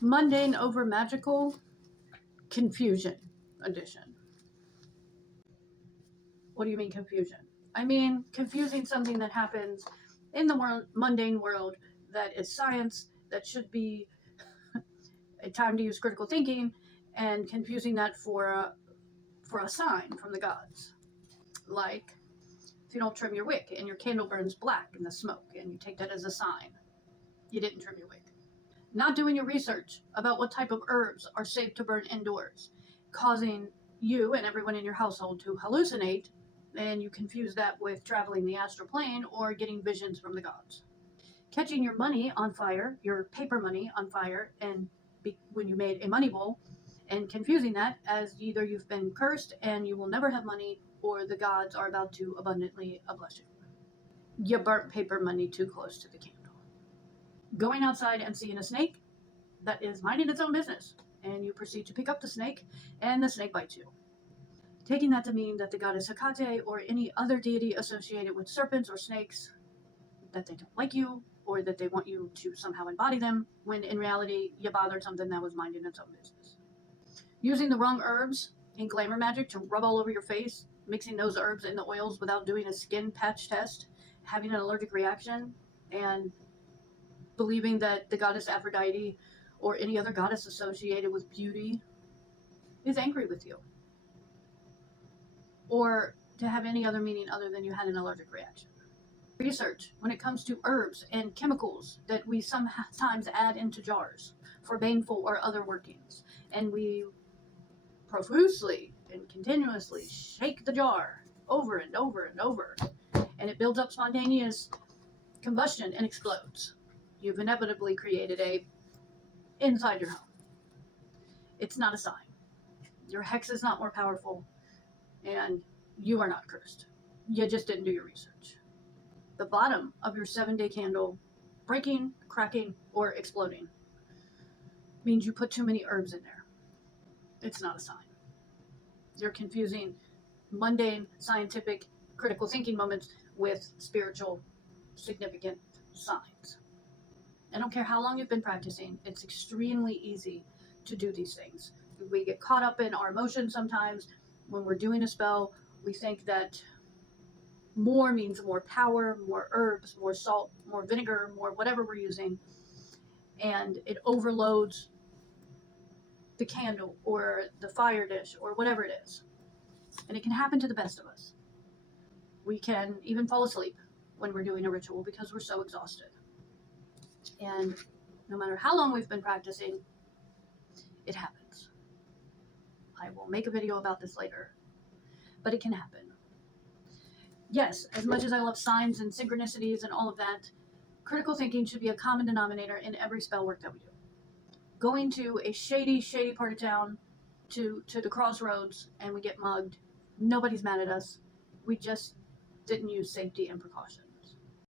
Mundane over magical, confusion edition. What do you mean confusion? I mean confusing something that happens in the mundane world that is science, that should be a time to use critical thinking, and confusing that for a sign from the gods. Like if you don't trim your wick and your candle burns black in the smoke and you take that as a sign you didn't trim your wick. Not doing your research about what type of herbs are safe to burn indoors, causing you and everyone in your household to hallucinate, and you confuse that with traveling the astral plane or getting visions from the gods. Catching your money on fire, your paper money on fire, and when you made a money bowl, and confusing that as either you've been cursed and you will never have money, or the gods are about to abundantly bless you. You burnt paper money too close to the candle. Going outside and seeing a snake that is minding its own business, and you proceed to pick up the snake, and the snake bites you. Taking that to mean that the goddess Hecate or any other deity associated with serpents or snakes, that they don't like you, or that they want you to somehow embody them, when in reality you bothered something that was minding its own business. Using the wrong herbs in glamour magic to rub all over your face, mixing those herbs in the oils without doing a skin patch test, having an allergic reaction, and believing that the goddess Aphrodite or any other goddess associated with beauty is angry with you, or to have any other meaning other than you had an allergic reaction. Research when it comes to herbs and chemicals that we sometimes add into jars for baneful or other workings, and we profusely and continuously shake the jar over and over and over, and it builds up spontaneous combustion and explodes. You've inevitably created a inside your home. It's not a sign. Your hex is not more powerful, and you are not cursed. You just didn't do your research. The bottom of your 7-day candle breaking, cracking, or exploding means you put too many herbs in there. It's not a sign. You're confusing mundane, scientific, critical thinking moments with spiritual, significant signs. I don't care how long you've been practicing, it's extremely easy to do these things. We get caught up in our emotions sometimes. When we're doing a spell, we think that more means more power, more herbs, more salt, more vinegar, more whatever we're using, and it overloads the candle or the fire dish or whatever it is. And it can happen to the best of us. We can even fall asleep when we're doing a ritual because we're so exhausted. And no matter how long we've been practicing, it happens. I will make a video about this later, but it can happen. Yes, as much as I love signs and synchronicities and all of that, critical thinking should be a common denominator in every spell work that we do. Going to a shady part of town, to the crossroads, and we get mugged, nobody's mad at us. We just didn't use safety and precaution.